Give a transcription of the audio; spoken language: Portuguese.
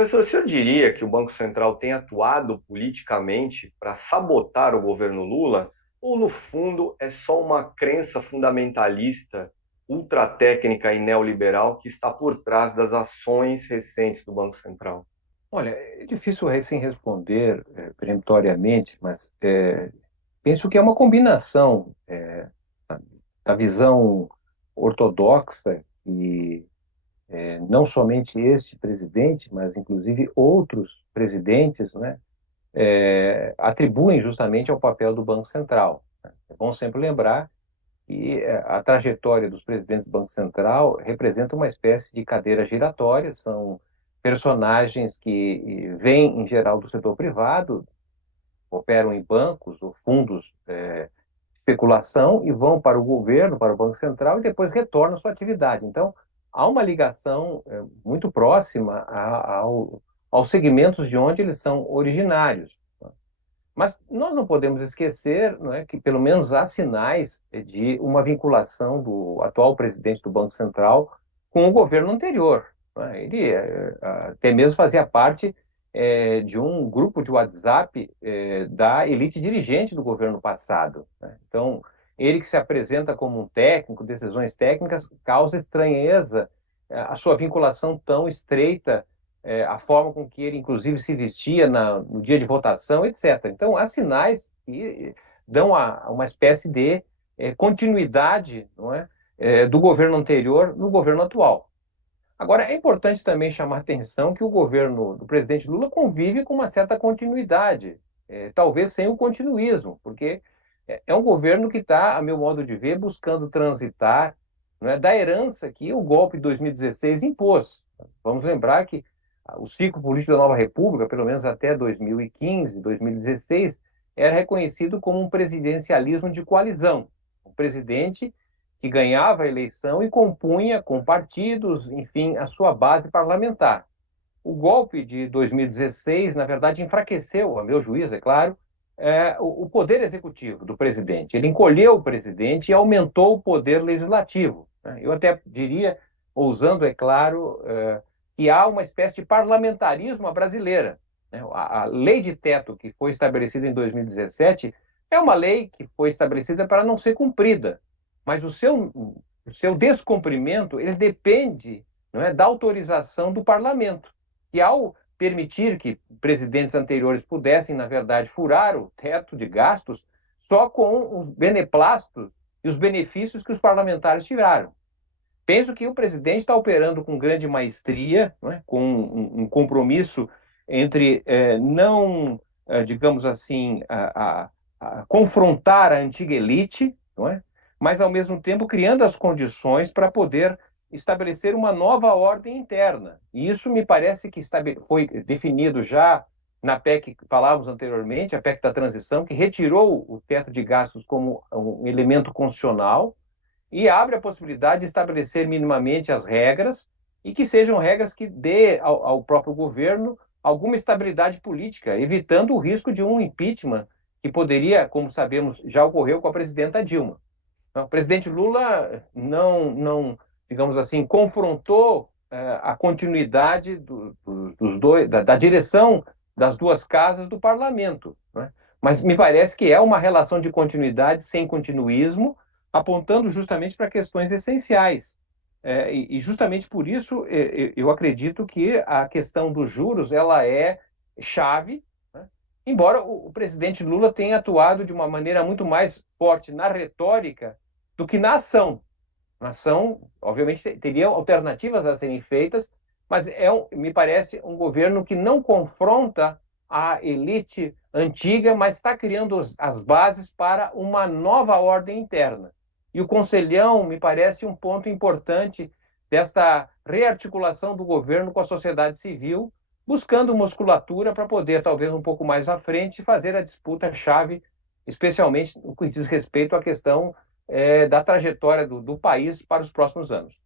Professor, o senhor diria que o Banco Central tem atuado politicamente para sabotar o governo Lula? Ou, no fundo, é só uma crença fundamentalista, ultratécnica e neoliberal que está por trás das ações recentes do Banco Central? Olha, é difícil assim responder peremptoriamente, mas penso que é uma combinação da visão ortodoxa e não somente este presidente, mas inclusive outros presidentes, né, atribuem justamente ao papel do Banco Central. É bom sempre lembrar que a trajetória dos presidentes do Banco Central representa uma espécie de cadeira giratória, são personagens que vêm, em geral, do setor privado, operam em bancos ou fundos de especulação e vão para o governo, para o Banco Central e depois retornam à sua atividade. Então, há uma ligação muito próxima aos segmentos de onde eles são originários. Mas nós não podemos esquecer, não é, que pelo menos há sinais de uma vinculação do atual presidente do Banco Central com o governo anterior. Não é? Ele até mesmo fazia parte de um grupo de WhatsApp da elite dirigente do governo passado. Né? Então, ele que se apresenta como um técnico, decisões técnicas, causa estranheza a sua vinculação tão estreita, a forma com que ele, inclusive, se vestia no dia de votação, etc. Então, há sinais que dão uma espécie de continuidade, não é, do governo anterior no governo atual. Agora, é importante também chamar a atenção que o governo do presidente Lula convive com uma certa continuidade, talvez sem o continuismo, porque é um governo que está, a meu modo de ver, buscando transitar, não é, da herança que o golpe de 2016 impôs. Vamos lembrar que o ciclo político da Nova República, pelo menos até 2015, 2016, era reconhecido como um presidencialismo de coalizão. Um presidente que ganhava a eleição e compunha com partidos, enfim, a sua base parlamentar. O golpe de 2016, na verdade, enfraqueceu, a meu juízo, é claro, o poder executivo do presidente. Ele encolheu o presidente e aumentou o poder legislativo. Né? Eu até diria, ousando, é claro, que há uma espécie de parlamentarismo à brasileira. Né? A lei de teto que foi estabelecida em 2017 é uma lei que foi estabelecida para não ser cumprida, mas o seu descumprimento ele depende, não é, da autorização do parlamento. E ao permitir que presidentes anteriores pudessem, na verdade, furar o teto de gastos só com os beneplácitos e os benefícios que os parlamentares tiraram. Penso que o presidente está operando com grande maestria, não é? Com um compromisso entre não, digamos assim, confrontar a antiga elite, não é? Mas, ao mesmo tempo, criando as condições para poder estabelecer uma nova ordem interna. E isso me parece que foi definido já na PEC que falávamos anteriormente, a PEC da transição, que retirou o teto de gastos como um elemento constitucional e abre a possibilidade de estabelecer minimamente as regras e que sejam regras que dê ao próprio governo alguma estabilidade política, evitando o risco de um impeachment que poderia, como sabemos, já ocorreu com a presidenta Dilma. Então, o presidente Lula não, digamos assim, confrontou a continuidade dos dois, da direção das duas casas do parlamento. Né? Mas me parece que é uma relação de continuidade sem continuismo, apontando justamente para questões essenciais. E justamente por isso eu acredito que a questão dos juros ela é chave, né? Embora o presidente Lula tenha atuado de uma maneira muito mais forte na retórica do que na ação. Na ação, obviamente, teria alternativas a serem feitas, mas me parece um governo que não confronta a elite antiga, mas está criando as bases para uma nova ordem interna. E o Conselhão me parece um ponto importante desta rearticulação do governo com a sociedade civil, buscando musculatura para poder, talvez um pouco mais à frente, fazer a disputa-chave, especialmente no que diz respeito à questão da trajetória do país para os próximos anos.